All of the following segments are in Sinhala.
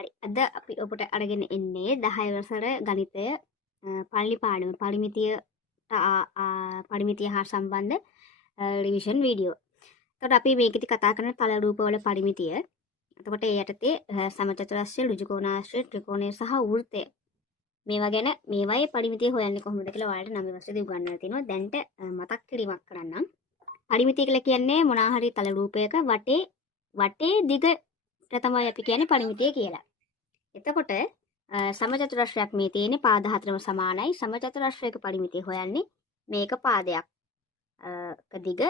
හරි. අද අපි ඔබට අරගෙන එන්නේ 10 වසර ගණිතය පළි පාඩම පරිමිතිය හා සම්බන්ධ රිවිෂන් වීඩියෝ. එතකොට අපි මේකෙදි කතා කරන තල රූපවල පරිමිතිය. එතකොට ඒ යටතේ සමචතුරස්‍රය, ඍජුකෝණාශ්‍රය, ත්‍රිකෝණය සහ වෘත්තය මේවා ගැන මේවායේ පරිමිතිය හොයන්නේ කොහොමද කියලා ඔයාලට 9 වසරේදී උගන්වලා තිනවා. දැන්ට මතක් කිරීමක් කරන්නම්. පරිමිතිය කියලා කියන්නේ මොනවා හරි තල රූපයක වටේ දිග තමයි අපි කියන්නේ පරිමිතිය කියලා. එතකොට සමචතුරස්‍රයක් මේ තියෙන්නේ පාද හතරම සමානයි. සමචතුරස්‍රයක පරිමිතිය හොයන්නේ මේක පාදයක් දිග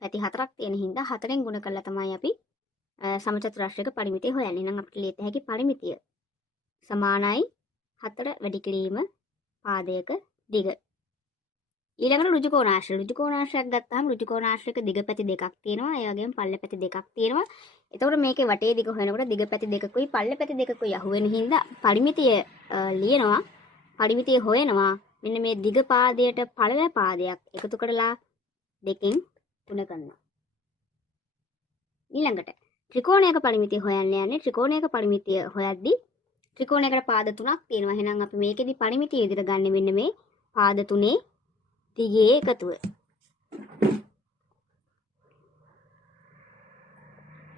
පැති හතරක් තියෙන හින්දා හතරෙන් ගුණ කරලා තමයි අපි සමචතුරස්‍රයක පරිමිතිය හොයන්නේ. නම් අපිට ලියත හැකි පරිමිතිය සමානයි 4 වැඩි කිරීම පාදයක දිග. ඊළඟට ඍජුකෝණාශ්‍රය. ඍජුකෝණාශ්‍රයක් ගත්තාම ඍජුකෝණාශ්‍රයක දිග පැති දෙකක් තියෙනවා. ඒ වගේම පල්ල පැති දෙකක් තියෙනවා. එතකොට මේකේ වටේ දිග හොයනකොට දිග පැති දෙකකුයි පල්ල පැති දෙකකුයි අහුවෙන හින්දා පරිමිතිය ලියනවා. පරිමිතිය හොයනවා. මෙන්න මේ දිග පාදයට පළල පාදයක් එකතු කරලා දෙකෙන් ගුණ කරනවා. ඊළඟට ත්‍රිකෝණයක පරිමිතිය හොයන්න යන්නේ. ත්‍රිකෝණයක පරිමිතිය හොයද්දී ත්‍රිකෝණයකට පාද තුනක් තියෙනවා. එහෙනම් අපි මේකෙදි පරිමිතිය විදිහට ගන්න මෙන්න මේ පාද තුනේ දිගේ එකතුව.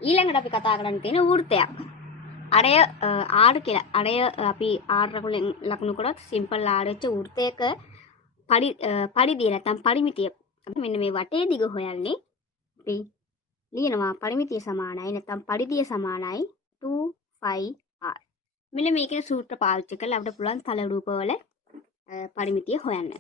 ඊළඟට අපි කතා කරන්න තියෙන වෘත්තයක්. අරය R කියලා. අරය අපි R ලකුණු කරොත් සිම්පල් R වෙච්ච වෘත්තයක පරිධිය නැත්නම් පරිමිතිය. අපි මෙන්න මේ වටේ දිග හොයන්නේ. අපි ලියනවා පරිමිතිය සමානයි නැත්නම් පරිධිය සමානයි 2πr. මෙන්න මේකේ සූත්‍ර පාවිච්චි කරලා අපිට පුළුවන් තල රූපවල පරිමිතිය හොයන්න.